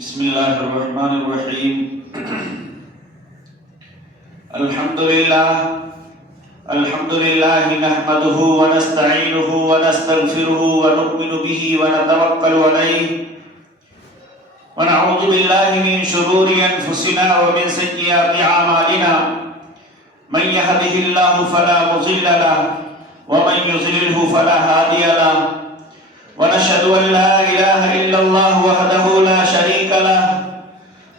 بسم الله الرحمن الرحيم. الحمد لله نحمده ونستعينه ونستغفره ونؤمن به ونتوكل عليه ونعوذ بالله من شرور أنفسنا ومن سيئات أعمالنا. من يهده الله فلا مضل له ومن يضلله فلا هادي له. ونشهد أن لا إله إلا الله وحده لا شريك له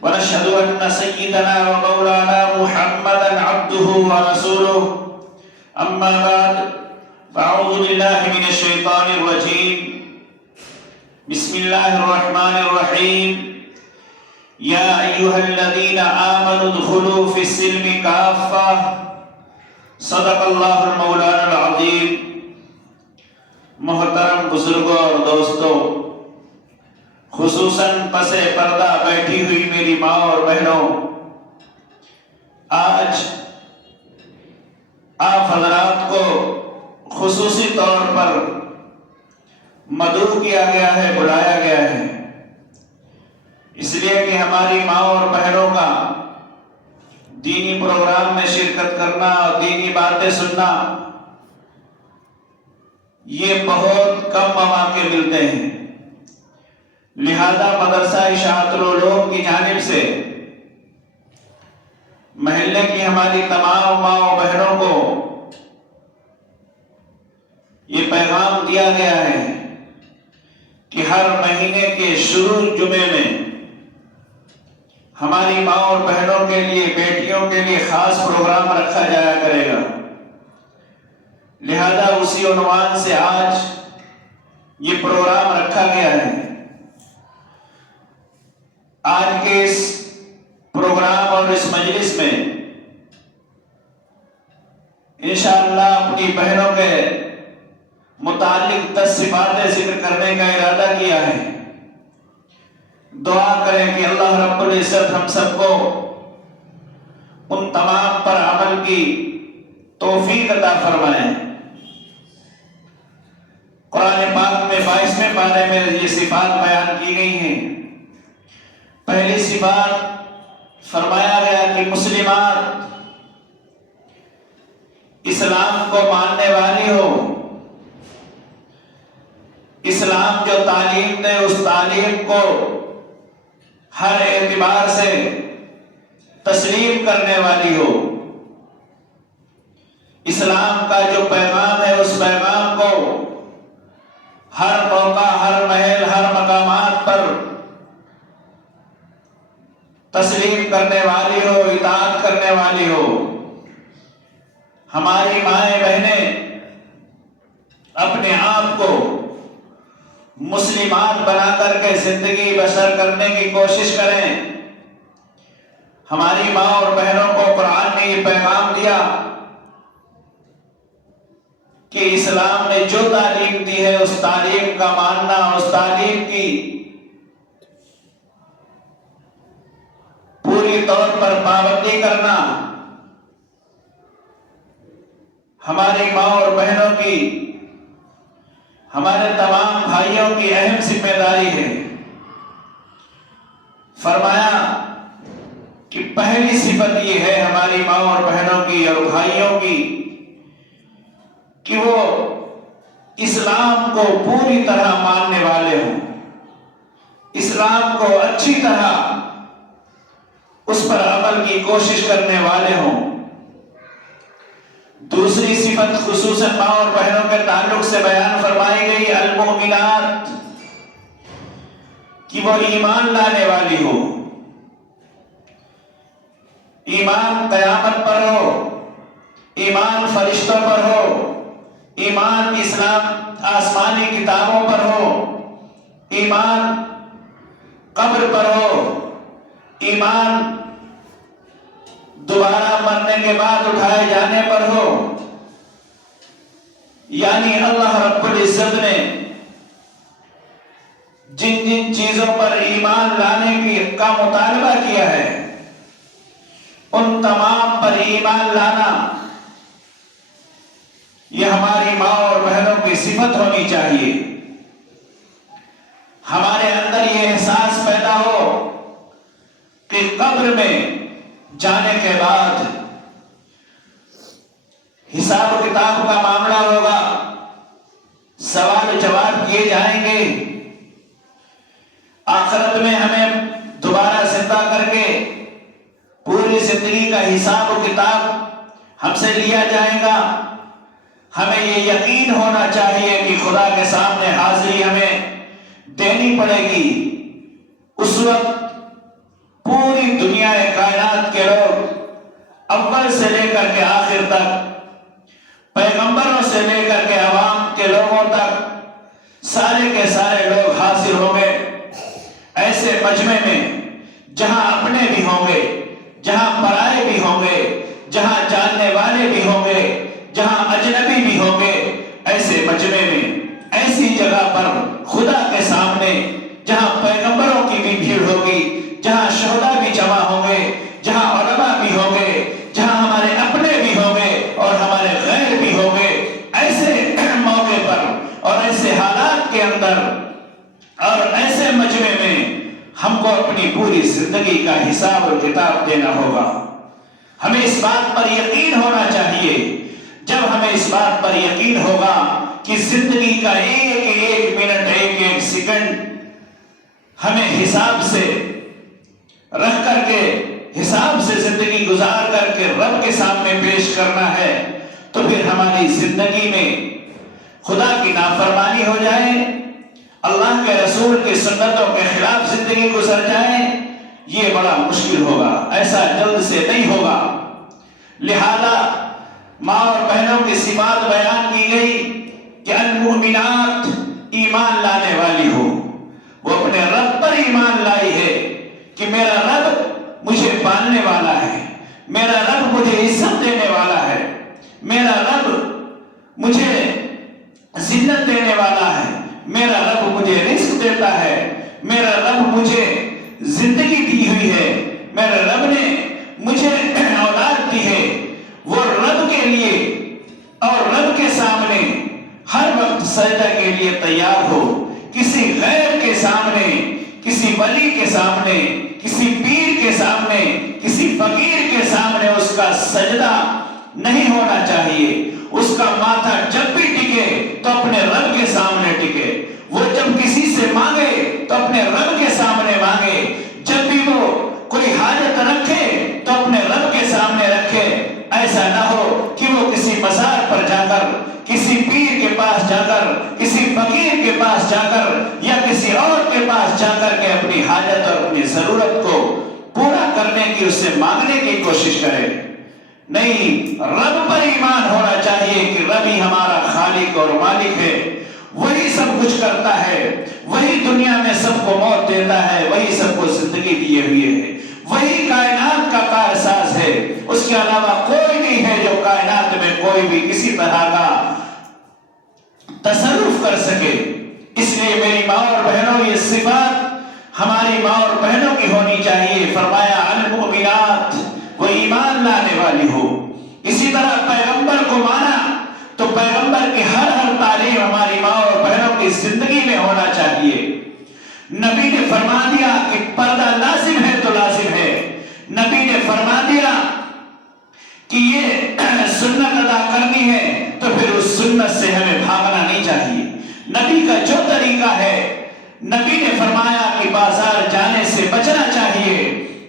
ونشهد أن سيدنا ومولانا محمدا عبده ورسوله. أما بعد فأعوذ بالله من الشيطان الرجيم. بسم الله الرحمن الرحيم. يا أيها الذين آمنوا ادخلوا في السلم كافة. صدق الله المولانا العظيم. محترم بزرگوں اور دوستوں، خصوصاً پس پردہ بیٹھی ہوئی میری ماں اور بہنوں، آج آپ حضرات کو خصوصی طور پر مدعو کیا گیا ہے، بلایا گیا ہے، اس لیے کہ ہماری ماں اور بہنوں کا دینی پروگرام میں شرکت کرنا اور دینی باتیں سننا یہ بہت کم مواقع ملتے ہیں. لہذا مدرسہ اشاعت العلوم کی جانب سے محلے کی ہماری تمام ماں و بہنوں کو یہ پیغام دیا گیا ہے کہ ہر مہینے کے شروع جمعے میں ہماری ماں اور بہنوں کے لیے، بیٹیوں کے لیے خاص پروگرام رکھا جایا کرے گا. لہذا اسی عنوان سے آج یہ پروگرام رکھا گیا ہے. آج کے اس پروگرام اور اس مجلس میں انشاءاللہ اپنی بہنوں کے متعلق 10 صفات ذکر کرنے کا ارادہ کیا ہے. دعا کریں کہ اللہ رب العزت ہم سب کو ان تمام پر عمل کی توفیق عطا فرمائے. قرآن پاک میں 22ویں پارے میں یہ صفات بیان کی گئی ہیں. پہلی صفات فرمایا گیا کہ مسلمات اسلام کو ماننے والی ہو، اسلام جو تعلیم دے اس تعلیم کو ہر اعتبار سے تسلیم کرنے والی ہو، اسلام کا جو پیغام ہے اس پیغام کو ہر موقع، ہر محل، ہر مقامات پر تسلیم کرنے والی ہو، اطاعت کرنے والی ہو. ہماری مائیں بہنیں اپنے آپ کو مسلمات بنا کر کے زندگی بسر کرنے کی کوشش کریں. ہماری ماں اور بہنوں کو قرآن نے یہ پیغام دیا کہ اسلام نے جو تعلیم دی ہے اس تعلیم کا ماننا، اس تعلیم کی پوری طور پر پابندی کرنا ہماری ماں اور بہنوں کی، ہمارے تمام بھائیوں کی اہم ذمہ داری ہے. فرمایا کہ پہلی صفت یہ ہے ہماری ماں اور بہنوں کی اور بھائیوں کی کہ وہ اسلام کو پوری طرح ماننے والے ہوں، اسلام کو اچھی طرح اس پر عمل کی کوشش کرنے والے ہوں. دوسری صفت خصوصاً ماں اور بہنوں کے تعلق سے بیان فرمائی گئی المؤمنات، کہ وہ ایمان لانے والی ہو. ایمان قیامت پر ہو، ایمان فرشتوں پر ہو، ایمان اسلام آسمانی کتابوں پر ہو، ایمان قبر پر ہو، ایمان دوبارہ مرنے کے بعد اٹھائے جانے پر ہو. یعنی اللہ رب العزت نے جن جن چیزوں پر ایمان لانے کا مطالبہ کیا ہے ان تمام پر ایمان لانا یہ ہماری ماں اور بہنوں کی صفت ہونی چاہیے. ہمارے اندر یہ احساس پیدا ہو قبر میں جانے کے بعد حساب و کتاب کا معاملہ ہوگا، سوال و جواب کیے جائیں گے، آخرت میں ہمیں دوبارہ زندہ کر کے پوری زندگی کا حساب و کتاب ہم سے لیا جائے گا۔ ہمیں یہ یقین ہونا چاہیے کہ خدا کے سامنے حاضری ہمیں دینی پڑے گی۔ اس وقت پوری دنیا کائنات کے لوگ اول سے لے کر کے آخر تک، پیغمبروں سے لے کر کے عوام کے لوگوں تک، سارے کے سارے لوگ حاضر ہوں گے ایسے مجمع میں جہاں اپنے بھی ہوں گے، جہاں پرائے بھی ہوں گے، جہاں جاننے والے بھی ہوں گے، جہاں اجنبی بھی ہوں گے، ایسے مجمع میں، ایسی جگہ پر خدا کے سامنے جہاں پیغمبروں کی بھی بھیڑ ہوگی، جہاں شہداء بھی جمع ہوں گے، جہاں علماء بھی ہوں گے، جہاں ہمارے اپنے بھی ہوں گے اور ہمارے غیر بھی ہوں گے، ایسے موقع پر اور ایسے حالات کے اندر اور ایسے مجمع میں ہم کو اپنی پوری زندگی کا حساب اور کتاب دینا ہوگا۔ ہمیں اس بات پر یقین ہونا چاہیے۔ جب ہمیں اس بات پر یقین ہوگا کہ زندگی کا ایک ایک منٹ، ایک ایک سیکنڈ ہمیں حساب سے رکھ کر کے، حساب سے زندگی گزار کر کے رب کے سامنے پیش کرنا ہے، تو پھر ہماری زندگی میں خدا کی نافرمانی ہو جائے، اللہ کے رسول کی سنتوں کے خلاف زندگی گزر جائے، یہ بڑا مشکل ہوگا، ایسا جلد سے نہیں ہوگا۔ لہذا ماں اور بہنوں کی صفات بیان کی گئی کہ المؤمنات ایمان لانے والی ہو، وہ اپنے رب پر ایمان لائی ہے کہ میرا رب مجھے پالنے والا ہے، میرا رب مجھے عزت دینے والا ہے، میرا رب مجھے ذلت دینے والا ہے، میرا رب مجھے رزق دیتا ہے، میرا رب مجھے زندگی دی ہوئی ہے، میرے رب نے مجھے اولاد دی ہے۔ وہ رب کے لیے اور رب کے سامنے ہر وقت سجدہ کے لیے تیار ہو، کسی غیر کے سامنے، کسی ولی کے سامنے، کسی پیر کے سامنے، کسی فقیر کے سامنے اس کا سجدہ نہیں ہونا چاہیے۔ اس کا ماتھا جب بھی ٹکے تو اپنے رب کے سامنے ٹکے، وہ جب کسی سے مانگے تو اپنے رب کے سامنے مانگے، جب بھی وہ کوئی حاجت رکھے تو اپنے رب کے سامنے رکھے۔ ایسا نہ ہو کہ وہ کسی مزار پر جا کر، کسی پیر کے پاس جا کر، کسی فقیر کے پاس جا کر یا کسی اور کے پاس جا کر کے اپنی حاجت اور اپنی ضرورت کو پورا کرنے کی، اس سے مانگنے کی کوشش کرے۔ نہیں، رب پر ایمان ہونا چاہیے کہ رب ہی ہمارا خالق اور مالک ہے، وہی سب کچھ کرتا ہے، وہی دنیا میں سب کو موت دیتا ہے، وہی سب کو زندگی دیے ہوئے ہے، وہی کائنات کا کارساز ہے، اس کے علاوہ کوئی نہیں ہے جو کائنات میں کوئی بھی کسی طرح کا تصرف کر سکے۔ اس لیے میری ماں اور بہنوں، یہ صفات ہماری ماں اور بہنوں کی ہونی چاہیے۔ فرمایا المؤمنات، وہ ایمان لانے والی ہو۔ اسی طرح پیغمبر کو مانا تو پیغمبر کی ہر تعلیم ہماری ماں اور بہنوں کی زندگی میں ہونا چاہیے۔ نبی نے فرما دیا کہ پردہ لازم ہے تو لازم ہے، نبی نے فرما دیا کہ یہ سنت ادا کرنی ہے تو پھر اس سنت سے ہمیں بھاگنا نہیں چاہیے۔ نبی کا جو طریقہ ہے، نبی نے فرمایا کہ بازار جانے سے بچنا چاہیے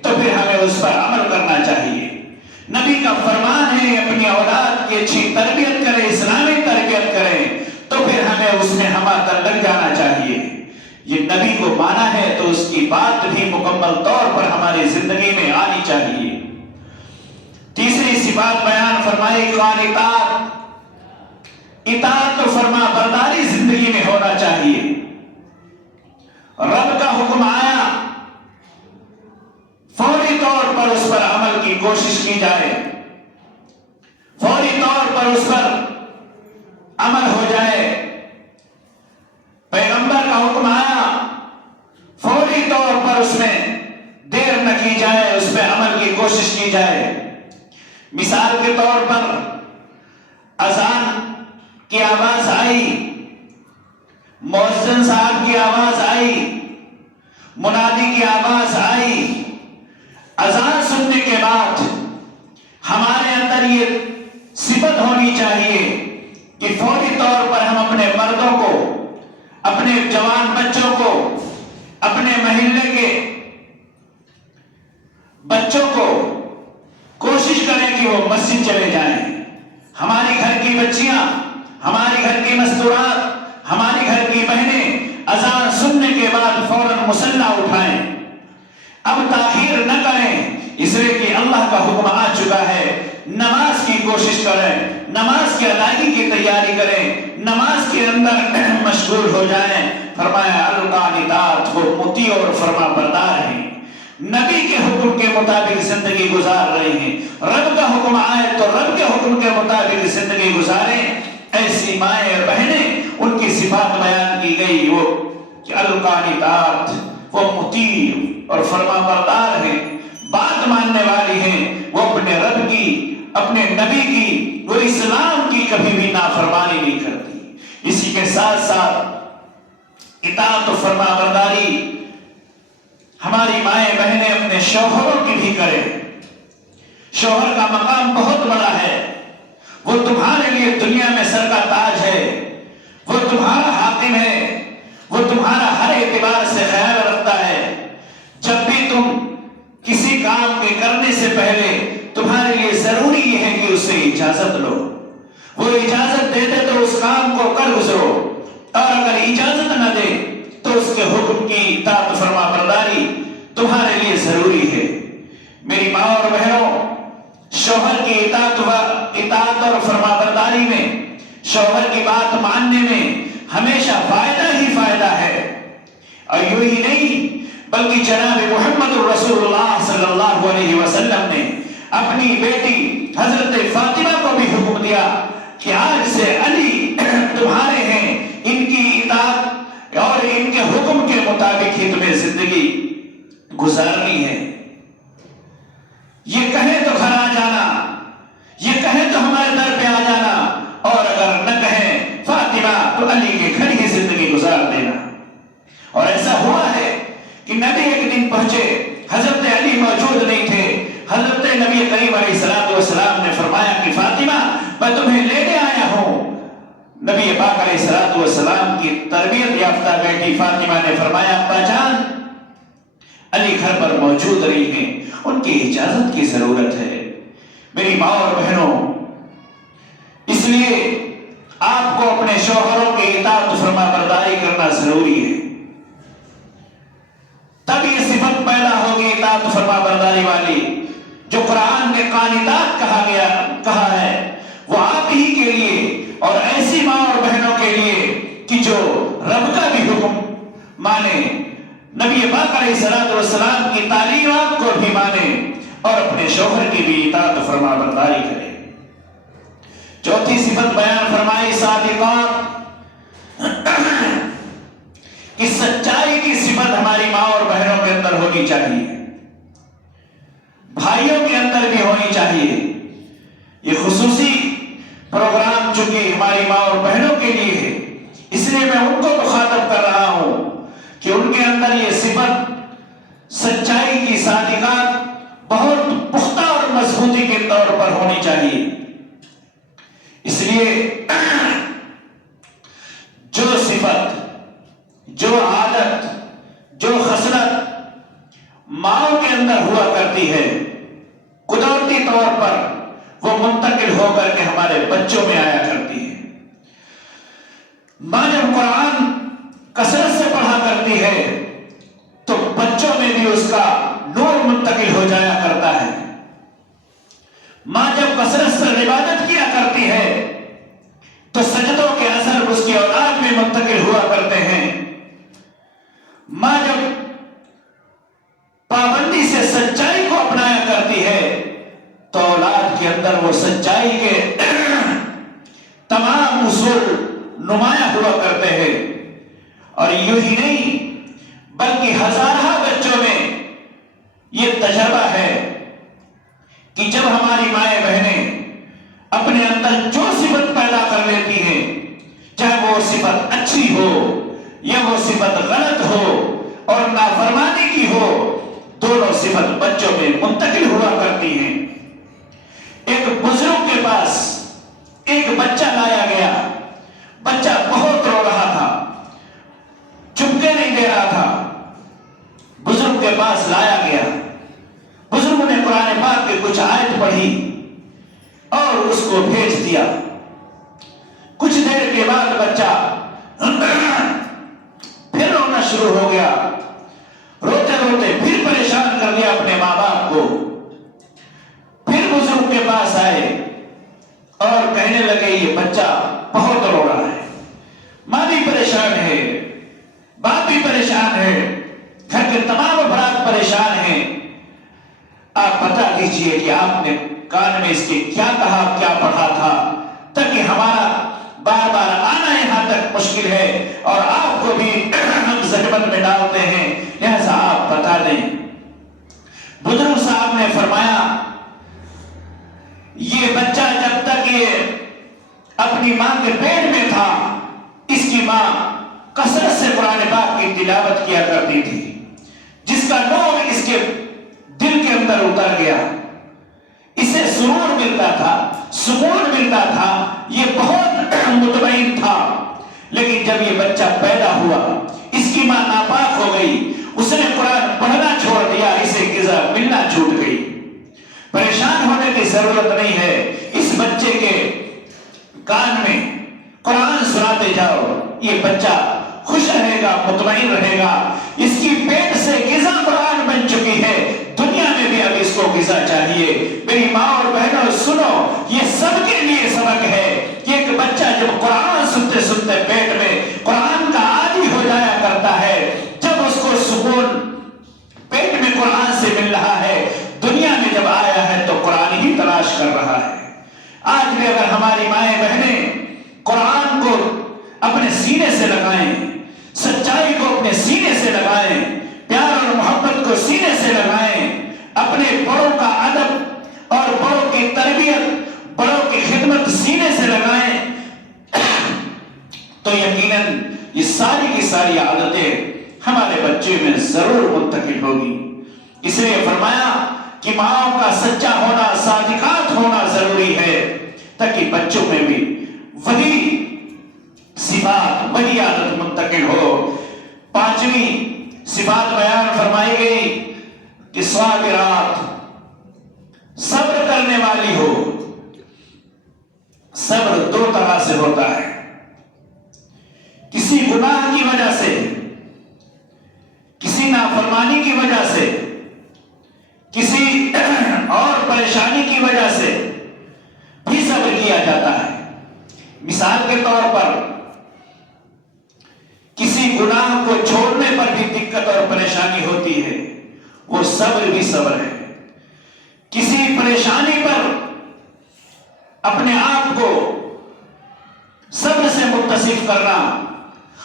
تو پھر ہمیں اس پر عمل کرنا چاہیے۔ نبی کا فرمان ہے اپنی اولاد کی اچھی تربیت کریں، اسلامی تربیت کریں، تو پھر ہمیں اس میں ہمہ لگ جانا چاہیے۔ یہ نبی کو مانا ہے تو اس کی بات بھی مکمل طور پر ہماری زندگی میں آنی چاہیے۔ تیسری صفات بیان فرمائی قانتات، اطاعت و فرما برداری زندگی میں ہونا چاہیے۔ رب کا حکم آیا، فوری طور پر اس پر عمل کی کوشش کی جائے، فوری طور پر اس پر عمل ہو جائے۔ پیغمبر کا حکم آیا، فوری طور پر اس میں دیر نہ کی جائے، اس پہ عمل کی کوشش کی جائے۔ مثال کے طور پر اذان کی آواز آئی، مؤذن صاحب کی آواز آئی، منادی کی آواز آئی، اذان سننے کے بعد ہمارے اندر یہ صفت ہونی چاہیے کہ فوری طور پر ہم اپنے مردوں کو، اپنے جوان بچوں کو، اپنے محلے کے بچوں کو کوشش کریں کہ وہ مسجد چلے جائیں. ہماری گھر کی بچیاں، ہماری گھر کی مستورات، ہماری گھر کی بہنیں اذان سننے کے بعد فوراً مصلی اٹھائیں. اب تاخیر نہ کریں، اس لیے کہ اللہ کا حکم آ چکا ہے. نماز کی کوشش کریں، نماز کی ادائیگی کی تیاری کریں، نماز کے اندر مشغول ہو جائیں. فرمایا القانتات، وہ مطیع اور فرما بردار ہیں، نبی کے حکم کے مطابق زندگی گزار رہے ہیں. رب کا حکم آئے تو رب کے حکم کے مطابق زندگی گزاریں. ایسی مائیں اور بہنیں، ان کی صفات بیان کی گئی، وہ القانتات، وہ مطیع اور فرما بردار ہیں، بات ماننے والی ہیں. وہ اپنے رب کی، اپنے نبی کی، وہ اسلام کی کبھی بھی نافرمانی نہیں کرتی. اسی کے ساتھ ساتھ اطاعت و فرما برداری ہماری مائیں بہنیں اپنے شوہروں کی بھی کریں. شوہر کا مقام بہت بڑا ہے، وہ تمہارے لیے دنیا میں سر کا تاج ہے، وہ تمہارا حاکم ہے، وہ تمہارا ہر اعتبار سے خیال رکھتا ہے. جب بھی تم کسی کام کے کرنے سے پہلے تمہارے لیے ضروری یہ ہے کہ اس سے اجازت لو. وہ اجازت دے دے تو اس کام کو کر گزرو، اور اگر اجازت نہ دے تو اس کے حکم کی اطاعت فرما برداری تمہارے لیے ضروری ہے. میری ماں اور بہنوں، شوہر کی اطاعت اور فرما برداری میں، شوہر کی بات ماننے میں ہمیشہ فائدہ ہی فائدہ ہے. اور یوں ہی نہیں بلکہ جناب محمد رسول اللہ صلی اللہ علیہ وسلم نے اپنی بیٹی حضرت فاطمہ کو بھی حکم دیا کہ آج سے علی تمہارے ہیں، ان کی اطاعت اور ان کے حکم کے مطابق ہی تمہیں زندگی گزارنی ہے. یہ کہیں تو گھر آ جانا، یہ کہیں تو ہمارے در پہ آ جانا، اور اگر نہ کہیں فاطمہ تو علی کے گھر ہی زندگی گزار دینا. اور ایسا ہوا ہے کہ نبی ایک دن پہنچے، حضرت علی موجود نہیں تھے. حضرت نبی کریم علیہ السلام نے فرمایا کہ فاطمہ میں تمہیں لینے آیا ہوں. نبی پاک علیہ السلام کی تربیت یافتہ بیٹی فاطمہ نے فرمایا ابا جان، علی گھر پر موجود رہی ہیں، ان کی اجازت کی ضرورت ہے. میری ماں اور بہنوں، اس لیے آپ کو اپنے شوہروں کی اطاعت فرما برداری کرنا ضروری ہے. تب یہ صفت پیدا ہوگی اطاعت فرما برداری والی. جو قرآن میں قانتات کہا ہے وہ آپ ہی کے لیے اور ایسی ماں اور بہنوں کے لیے کہ جو رب کا بھی حکم مانے، نبی پاک علیہ السلام کی تعلیمات کو بھی مانے، اور اپنے شوہر کی بھی اطاعت فرما برداری کرے. چوتھی صفت بیان فرمائی صادقات، کہ سچائی کی صفت ہماری ماں اور بہنوں کے اندر ہونی چاہیے، بھائیوں کے اندر بھی ہونی چاہیے. یہ خصوصی پروگرام چونکہ ہماری ماں اور بہنوں کے لیے ہے، اس لیے میں ان کو مخاطب کر رہا ہوں کہ ان کے اندر یہ صفت سچائی کی، صادقات بہت پختہ اور مضبوطی کے طور پر ہونی چاہیے. اس لیے جو صفت، جو عادت، جو خصلت ماؤں کے اندر ہوا کرتی ہے، قدرتی طور پر وہ منتقل ہو کر کے ہمارے بچوں میں آیا کرتی ہے. ماں جب قرآن کثرت سے پڑھا کرتی ہے تو بچوں میں بھی اس کا نور منتقل ہو جایا کرتا ہے. ماں جب کثرت سے عبادت کیا کرتی ہے تو سجدوں کے اثر اس کی اولاد میں منتقل ہوا کرتے ہیں. ماں جب پابندی سے سچائی کو اپنایا کرتی ہے تو اولاد کے اندر وہ سچائی کے تمام اصول نمایاں ہوا کرتے ہیں. اور یوں ہی نہیں بلکہ ہزارہ بچوں میں یہ تجربہ ہے کہ جب ہماری مائیں بہنیں اپنے اندر جو صفت پیدا کر لیتی ہیں، چاہے وہ صفت اچھی ہو یا وہ صفت غلط ہو اور نافرمانی کی ہو، دونوں صفت بچوں بچوں میں منتقل ہوا کرتی ہیں۔ ایک بزرگ کے پاس ایک بچہ لایا گیا، بچہ بہت رو رہا تھا، چپکے نہیں دے رہا تھا، بزرگ کے پاس لایا گیا، بزرگ نے قرآن پاک کی کچھ آیت پڑھی اور اس کو بھیج دیا۔ کچھ دیر کے بعد بچہ پھر رونا شروع ہو گیا، روتے روتے پھر پریشان کر دیا اپنے ماں باپ کو۔ پھر بزرگ کے پاس آئے اور کہنے لگے یہ بچہ بہت رو رہا ہے، ماں بھی پریشان ہے، باپ بھی پریشان ہے، گھر کے تمام افراد پریشان ہیں، آپ بتا دیجئے کہ آپ نے کان میں اس کے کیا کہا، کیا پڑھا تھا، تاکہ ہمارا بار بار آنا یہاں تک مشکل ہے اور آپ کو بھی ہم زحمت میں ڈالتے ہیں، لہذا آپ بتا دیں۔ بزرگ صاحب نے فرمایا یہ بچہ جب تک یہ اپنی ماں کے پیٹ میں تھا، اس کی ماں کثرت سے قرآن پاک کی تلاوت کیا کرتی تھی، جس کا نور اس کے دل کے اندر اتر گیا، اسے سرور ملتا تھا، سکون ملتا تھا، یہ بہت مطمئن تھا۔ لیکن جب یہ بچہ پیدا ہوا، اس کی ماں ناپاک ہو گئی، اس نے قرآن پڑھنا چھوڑ دیا، اسے غذا ملنا چھوٹ گئی۔ پریشان ہونے کی ضرورت نہیں ہے، اس بچے کے کان میں قرآن سناتے جاؤ، یہ بچہ خوش رہے گا، مطمئن رہے گا، اس کی پیٹ سے غذا قرآن بن چکی ہے، دنیا میں بھی اب اس کو غذا چاہیے۔ میری ماں اور بہنوں سنو، یہ سب کے لیے سبق ہے کہ ایک بچہ جب قرآن سنتے سنتے پیٹ میں قرآن کا عادی ہو جایا کرتا ہے، جب اس کو سکون پیٹ میں قرآن سے مل رہا ہے، دنیا میں جب آیا ہے تو قرآن ہی تلاش کر رہا ہے۔ آج بھی اگر ہماری مائیں بہنیں قرآن کو اپنے سینے سے لگائیں، سچائی کو اپنے سینے سے لگائیں، پیار اور محبت کو سینے سے لگائیں، اپنے بڑوں کا ادب اور بڑوں کی تربیت، بڑوں کی خدمت سینے سے لگائیں، تو یقیناً یہ ساری کی ساری عادتیں ہمارے بچے میں ضرور منتقل ہوگی۔ اس لیے فرمایا کہ ماں کا سچا ہونا، صادقات ہونا ضروری ہے، تاکہ بچوں میں بھی وہی صفات، وہی عادت منتقل ہو۔ پانچویں صفات بیان فرمائی گئی کہ صابرات، صبر کرنے والی ہو۔ صبر دو طرح سے ہوتا ہے، کسی گناہ کی وجہ سے، کسی نافرمانی کی وجہ سے، کسی اور پریشانی کی وجہ سے بھی صبر کیا جاتا ہے۔ مثال کے طور پر کسی گناہ کو چھوڑنے پر بھی دقت اور پریشانی ہوتی ہے، وہ صبر بھی صبر ہے۔ کسی پریشانی پر اپنے آپ کو صبر سے متصف کرنا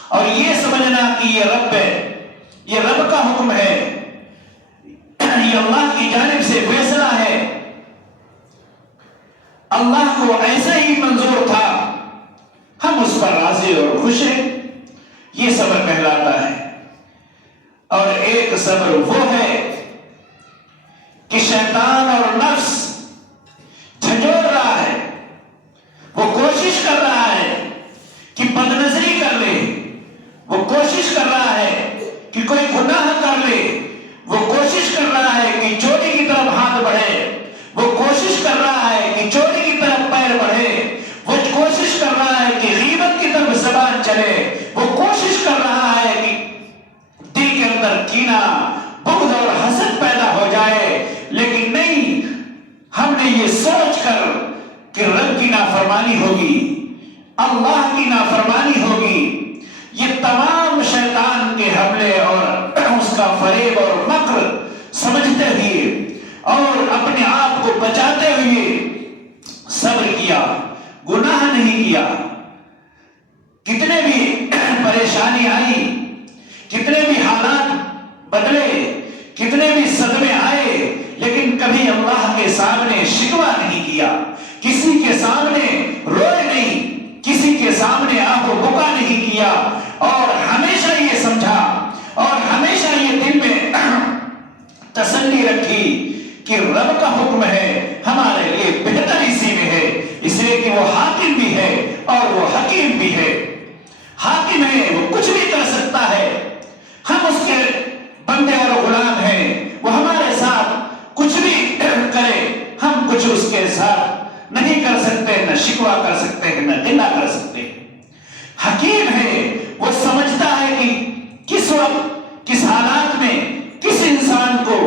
اور یہ سمجھنا کہ یہ رب ہے، یہ رب کا حکم ہے، یہ اللہ کی جانب سے فیصلہ ہے، اللہ کو ایسا ہی منظور تھا، ہم اس پر راضی اور خوش ہیں، یہ صبر کہلاتا ہے۔ اور ایک صبر وہ ہے کہ شیطان اور نفس جھنجھوڑ رہا ہے، وہ کوشش کر رہا ہے کہ بد نظری کر لے، وہ کوشش کر رہا ہے کہ کوئی گناہ کر لے، وہ کوشش کر رہا ہے کہ چوری کی طرف ہاتھ بڑھے، وہ کوشش کر رہا ہے کہ چوری کی طرف پیر بڑھے، وہ کوشش کر رہا ہے کہ غیبت کی طرف زبان چلے، وہ کوشش کر رہا ہے کہ دل کے اندر کینہ، بغض اور حسد پیدا ہو جائے۔ لیکن نہیں، ہم نے یہ سوچ کر کہ رب کی نافرمانی ہوگی، اللہ کی نافرمانی ہوگی، یہ تمام شیطان کے حملے اور اس کا فریب اور مکر سمجھتے ہوئے اور اپنے آپ کو بچاتے ہوئے صبر کیا، گناہ نہیں کیا۔ کتنے بھی پریشانی آئی، کتنے بھی حالات بدلے، کتنے بھی صدمے آئے، لیکن کبھی اللہ کے سامنے شکوہ نہیں کیا، کسی کے سامنے روئے نہیں، کسی کے سامنے آہ و بکا نہیں کیا، اور ہمیشہ یہ سمجھا اور ہمیشہ یہ دل میں تسلی تسلی رکھی کہ رب کا حکم ہے ہمارے لیے بہتر اسی میں ہے، اس لیے کہ وہ حاکم بھی ہے اور وہ حکیم بھی ہے۔ حاکم ہے، وہ کچھ بھی کر سکتا ہے، ہم اس کے بندے اور غلام ہیں، وہ ہمارے ساتھ کچھ بھی کرے، ہم کچھ اس کے ساتھ نہیں کر سکتے، نہ شکوہ کر سکتے ہیں، نہ گلہ کر سکتے ہیں۔ حکیم ہے، وہ سمجھتا ہے کہ کس وقت کس حالات میں کس انسان کو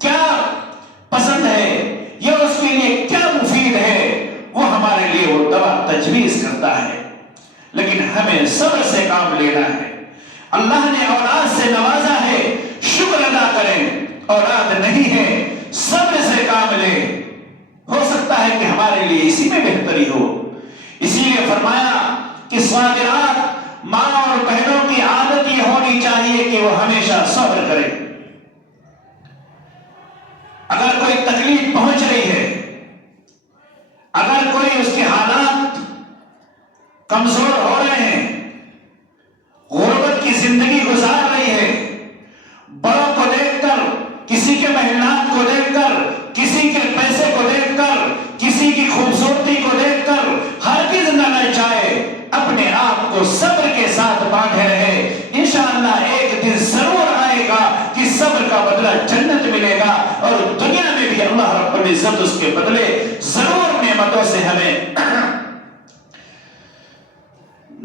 کیا پسند ہے یا اس کے لیے کیا مفید ہے، وہ ہمارے لیے وہ دوا تجویز کرتا ہے۔ لیکن ہمیں صبر سے کام لینا ہے۔ اللہ نے اولاد سے نوازا ہے، شکر ادا کریں، اولاد نہیں ہے صبر سے کام لیں، ہو سکتا ہے کہ ہمارے لیے اسی میں بہتری ہو۔ اسی لیے فرمایا کہ صابرات ماں اور بہنوں کی عادت یہ ہونی چاہیے کہ وہ ہمیشہ صبر کرے۔ اگر کوئی تکلیف پہنچ رہی ہے، اگر کوئی اس کے حالات کمزور ہو رہے ہیں، غربت کی زندگی گزار رہی ہے، بڑوں کو دیکھ کر، کسی کے محلات کو دیکھ کر، کسی کے پیسے کو دیکھ کر، کسی کی خوبصورتی کو دیکھ کر ہرگز نہ چاہے، اپنے آپ کو صبر کے ساتھ باندھے رہے۔ انشاءاللہ ایک دن ضرور آئے گا کہ صبر کا بدلہ جنت ملے گا، اور دنیا میں بھی اللہ رب العزت اس کے بدلے ضرور نعمتوں سے ہمیں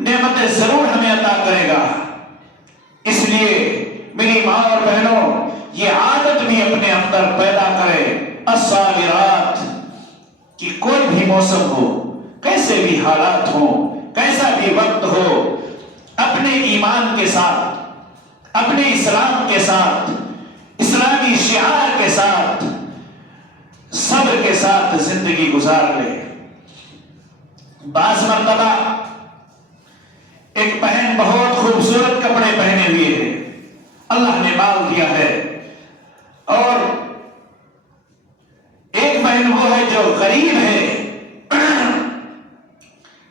نعمتیں ضرور ہمیں عطا کرے گا۔ اس لیے میری ماں اور بہنوں، یہ عادت بھی اپنے اندر پیدا کرے، الصابرات، کہ کوئی بھی موسم ہو، کیسے بھی حالات ہو، کیسا بھی وقت ہو، اپنے ایمان کے ساتھ، اپنے اسلام کے ساتھ، اسلامی شعار کے ساتھ، صبر کے ساتھ زندگی گزار لے۔ بعض مرتبہ ایک بہن بہت خوبصورت کپڑے پہنے ہوئے ہے، اللہ نے مال دیا ہے، اور ایک بہن وہ ہے جو غریب ہے،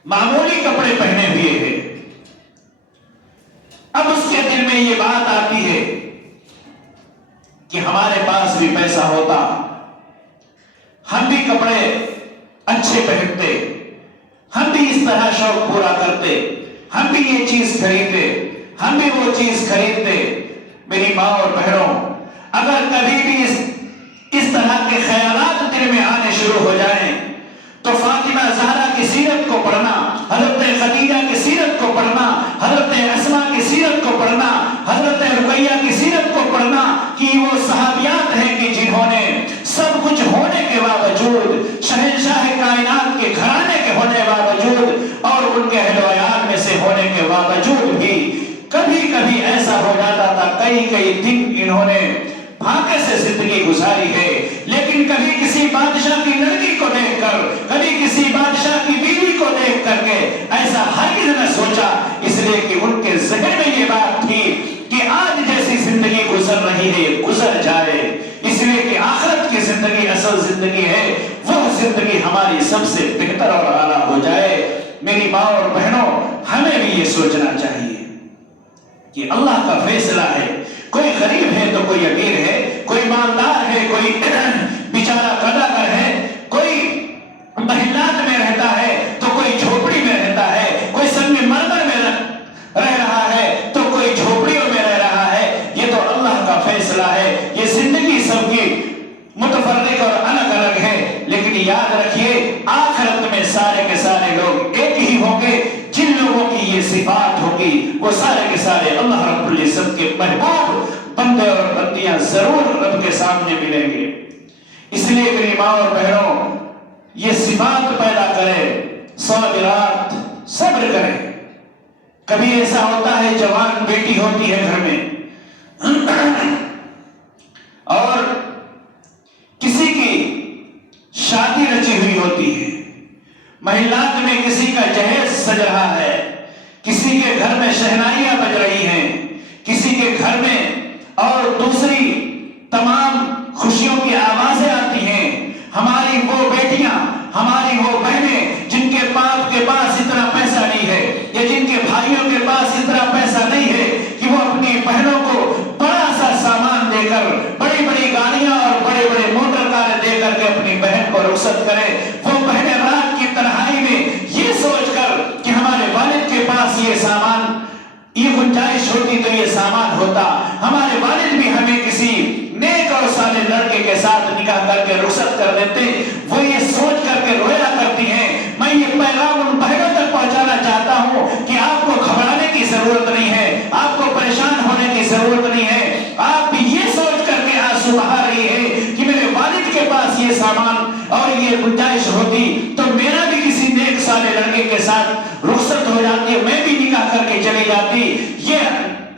معمولی کپڑے پہنے ہوئے ہے۔ اب اس کے دل میں یہ بات آتی ہے کہ ہمارے پاس بھی پیسہ ہوتا، ہم بھی کپڑے اچھے پہنتے، ہم بھی اس طرح شوق پورا کرتے، ہم بھی یہ چیز خریدتے، ہم بھی وہ چیز خریدتے۔ میری ماں اور بہنوں، اگر کبھی بھی اس طرح کے خیالات دل میں آنے شروع ہو جائیں تو فاطمہ زہرا کی سیرت کو پڑھنا، حضرت خدیجہ کی سیرت کو پڑھنا، حضرت اسماء کی سیرت کو پڑھنا، حضرت رقیہ کی سیرت کو پڑھنا، کہ وہ صحابیات ہیں کہ جنہوں نے سب کچھ ہونے کے باوجود، شہنشاہ کائنات کے گھرانے کے ہونے باوجود اور ان کے اہل و عیال میں سے ہونے کے باوجود بھی کبھی کبھی ایسا ہو جاتا تھا، کئی دن انہوں نے پھاکے سے زندگی گزاری ہے، لیکن کبھی کسی بادشاہ کی لڑکی کو دیکھ کر، کبھی کسی بادشاہ کی بیوی کو دیکھ کر کے ایسا ہرگز نہ سوچا، اس لیے کہ ان کے ذہن میں یہ بات تھی کہ آج جیسی زندگی گزر رہی ہے یہ گزر جائے، اس لیے کہ آخرت کی زندگی اصل زندگی ہے، وہ زندگی ہماری سب سے بہتر اور اعلیٰ ہو جائے۔ میری ماں اور بہنوں، ہمیں بھی یہ سوچنا چاہیے کہ اللہ کا فیصلہ ہے، کوئی غریب ہے تو کوئی امیر ہے، کوئی مالدار ہے، کوئی بیچارہ قداگر ہے، کوئی محلات میں رہتا ہے تو کوئی جھوپڑی میں رہتا ہے، کوئی سنگ مرمر میں رہ رہا ہے تو کوئی جھوپڑیوں میں رہ رہا ہے، یہ تو اللہ کا فیصلہ ہے۔ یہ زندگی سب کی متفرق اور الگ الگ ہے، لیکن یاد رکھیے آخرت میں سارے کے سارے لوگ ایک ہی ہوں گے۔ جن لوگوں کی یہ صفات ہوگی وہ سارے کے سارے اللہ رب العزت کے محبوب بندے اور بندیاں ضرور رب کے سامنے ملیں گے۔ اس لیے میری ماں اور بہنوں، یہ صفات پیدا کرے، صابرات، صبر کریں۔ کبھی ایسا ہوتا ہے جوان بیٹی ہوتی ہے گھر میں اور کسی کی شادی رچی ہوئی ہوتی ہے، محلات میں کسی کا جہیز سج رہا ہے، کسی کے گھر میں شہنائیاں بج رہی ہیں، کسی کے گھر میں اور دوسری تمام خوشیوں کی آوازیں آتی ہیں۔ ہماری وہ بیٹیاں، ہماری وہ بہنیں جن کے باپ کے پاس اتنا پیسہ نہیں ہے یا جن کے بھائیوں کے پاس اتنا پیسہ نہیں ہے کہ وہ اپنی بہنوں کو بڑا سا سامان دے کر، بڑی بڑی گاڑیاں کو رخصت کرے. وہ پہلے رات کی تنہائی میں یہ سوچ کر کہ ہمارے والد کے پاس یہ سامان، یہ گنجائش ہوتی تو یہ سامان ہوتا، ہمارے والد بھی ہمیں کسی نیک اور صالح لڑکے کے ساتھ نکاح کر کے رخصت کر دیتے. وہ یہ سوچ کر کے رویا کرتی ہیں. میں یہ پیغام ان بہنوں تک پہنچانا چاہتا ہوں کہ آپ کو گھبرانے کی ضرورت نہیں ہے، آپ کو پریشان ہونے کی ضرورت نہیں ہے. آپ یہ سوچ کر کے آنسو بہا رہی ہے کہ میرے والد کے پاس یہ سامان اور یہ گنجائش ہوتی تو میرا بھی کسی نیک صالح لڑکے کے ساتھ رخصت ہو جاتی، میں بھی نکاح کر کے چلی جاتی. یہ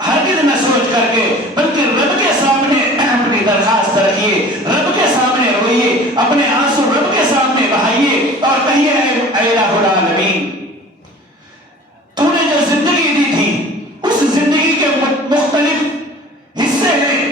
ہرگز نہ سوچ کر کے، بلکہ رب کے سامنے اپنی درخواست رکھیے، رب کے سامنے روئیے، اپنے آنسو رب کے سامنے بہائیے اور کہیے اے الہ العالمین، تو نے جو زندگی دی تھی اس زندگی کے مختلف حصے ہیں،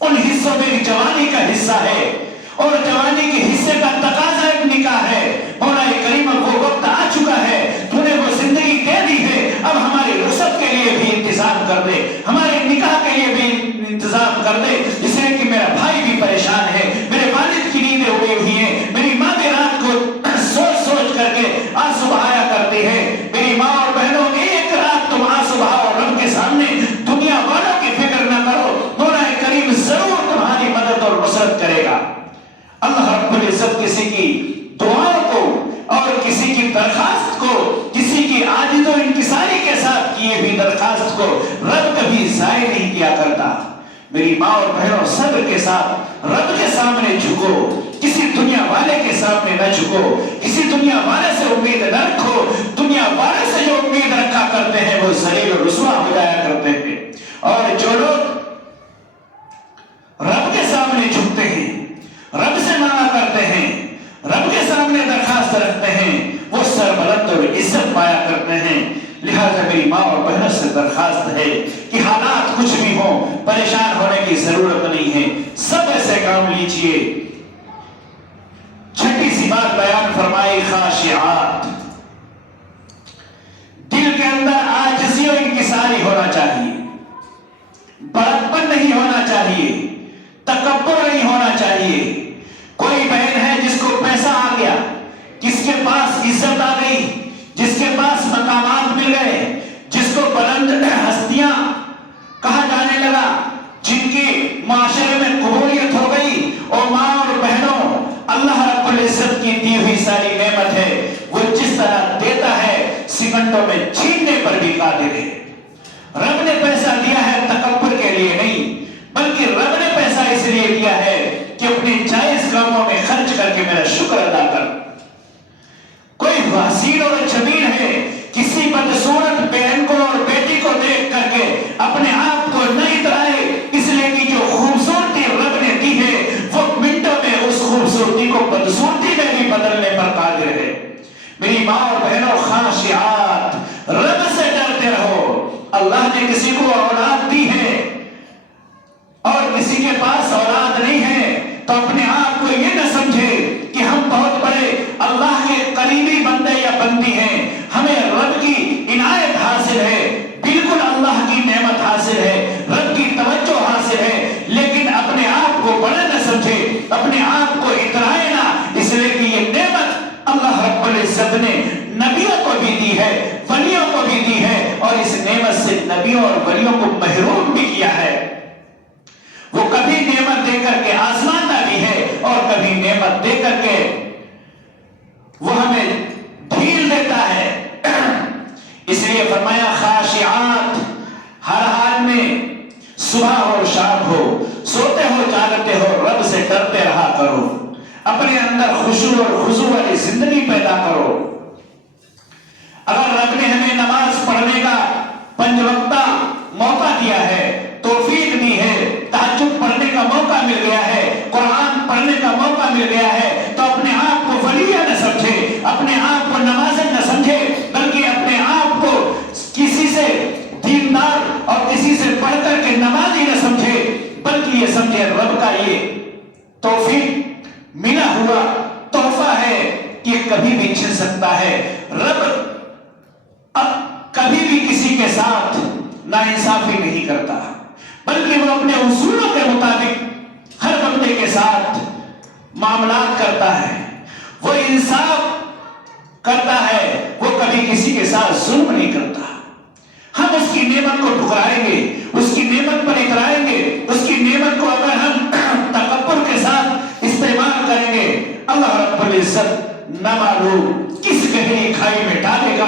ان حصوں میں جوانی کا حصہ ہے اور جوانی کے حصے کا تقاضا ایک نکاح ہے. مولا کریم اب وہ وقت آ چکا ہے، تو نے وہ زندگی دے دی ہے، اب ہماری رخصت کے لیے بھی انتظام کر دے، ہمارے نکاح کے لیے بھی انتظام کر دے. اس لیے کہ میرا بھائی بھی پریشان ہے، میرے والد کی نیندیں اڑی ہوئی ہیں، میری ماں بھی رات کو سوچ سوچ کر کے آنسو بہایا کرتی ہے. میری ماں اور بہنوں، ایک رات تم آنسو بہاؤ رب کے سامنے، دنیا والوں کی فکر نہ کرو. مولا کریم ضرور تمہاری مدد اور نصرت کرے گا. اللہ رب العزت کسی کی دعاؤں کو اور کسی کی درخواست کو، کسی کی عاجز و انکساری کے ساتھ کیے بھی درخواست کو رب کبھی ضائع نہیں کیا کرتا. میری ماں اور بہنوں، صبر کے ساتھ رب کے سامنے جھکو، کسی دنیا والے کے سامنے نہ جھکو، کسی دنیا والے سے امید نہ رکھو. دنیا والے سے جو امید رکھا کرتے ہیں وہ ذلیل و رسوا ہو جایا کرتے ہیں، اور جو لوگ رب کے سامنے جھکتے ہیں، رب سے مانگا کرتے ہیں، رب کے سامنے درخواست رکھتے ہیں، وہ سربلند اور عزت پایا کرتے ہیں. لہذا میری ماں اور بہنوں سے درخواست ہے کہ حالات کچھ بھی ہوں، پریشان ہونے کی ضرورت نہیں ہے، صبر سے کام لیجئے. چھٹی سی بات بیان فرمائی، خاشعات. دل کے اندر عاجزی و انکساری ہونا چاہیے، بڑکپن نہیں ہونا چاہیے، تکبر نہیں ہونا چاہیے. کوئی بہن ہے جس کو پیسہ آ گیا، جس کے پاس عزت آ گئی، جس کے پاس مقامات مل گئے، جس کو بلند ہستیاں کہا جانے لگا، جن کی معاشرے میں قبولیت ہو گئی. اور ماں اور بہنوں، اللہ رب العزت کی دی ہوئی ساری نعمت ہے، وہ جس طرح دیتا ہے سیکنڈوں میں چھیننے پر بھی قادر ہے. رب نے پیسہ دیا ہے تکبر کے لیے نہیں، بلکہ رب نے پیسہ اس لیے دیا ہے کہ اپنے جائز کاموں میں خرچ کر کے میرا شکر ادا کر. کوئی حسین اور جمیل ہے، کسی بدصورت بہن کو اور بیٹی کو دیکھ کر کے اپنے آپ کو نہ اترائے، اس لیے کہ جو خوبصورتی رب نے دی ہے وہ منٹوں میں اس خوبصورتی کو بدصورتی میں بھی بدلنے پر قادر ہے. میری ماں اور بہنوں، خاشعات، رب سے ڈرتے رہو. اللہ نے کسی کو اولاد دی ہے اور کسی کے پاس اولاد نہیں ہے تو اپنے آپ کو یہ نہ سمجھے کہ ہم بہت بڑے اللہ کے قریبی بندے یا بندی ہیں، ہمیں رب کی عنایت حاصل ہے، بالکل اللہ کی نعمت حاصل ہے، رب کی توجہ حاصل ہے. لیکن اپنے آپ کو بڑے نہ سمجھے، اپنے آپ کو اترائے نہ، اس لیے کہ یہ نعمت اللہ رب العزت نے نبیوں کو بھی دی ہے، ولیوں کو بھی دی ہے، اور اس نعمت سے نبیوں اور ولیوں کو محروم بھی کیا ہے. وہ کبھی نعمت دے کر کے آزماتا بھی ہے اور کبھی نعمت دے کر کے وہ ہمیں ڈھیل دیتا ہے. اس لیے فرمایا خاشعات، ہر حال میں صبح اور شام ہو، سوتے ہو جاگتے ہو، رب سے ڈرتے رہا کرو، اپنے اندر خشوع اور خضوع والی زندگی پیدا کرو. اگر رب نے ہمیں نماز پڑھنے کا 5 وقتہ موقع دیا ہے، توفیق دی ہے، تہجد پڑھنے کا موقع مل گیا ہے، قرآن پڑھنے کا موقع مل گیا ہے، تو اپنے آپ کو ولی نہ سمجھے، اپنے آپ کو نمازی نہ سمجھے، بلکہ اپنے آپ کو کسی سے دیندار اور کسی سے پڑھ کر کے نمازی نہ سمجھے، بلکہ یہ سمجھے رب کا یہ توفیق ملا ہوا تحفہ ہے کہ کبھی بھی چھن سکتا ہے. رب اب کبھی بھی کسی کے ساتھ ناانصافی نہیں کرتا، بلکہ وہ اپنے اصولوں کے مطابق ہر بندے کے ساتھ معاملات کرتا ہے، وہ انصاف کرتا ہے، وہ کبھی کسی کے ساتھ ظلم نہیں کرتا۔ ہم اس کی نعمت کو ٹھکرائیں گے، اس کی نعمت پر اترائیں گے، اس کی نعمت کو اگر ہم تکبر کے ساتھ استعمال کریں گے، اللہ رب العزت نہ معلوم کس گہری کھائی میں ڈالے گا۔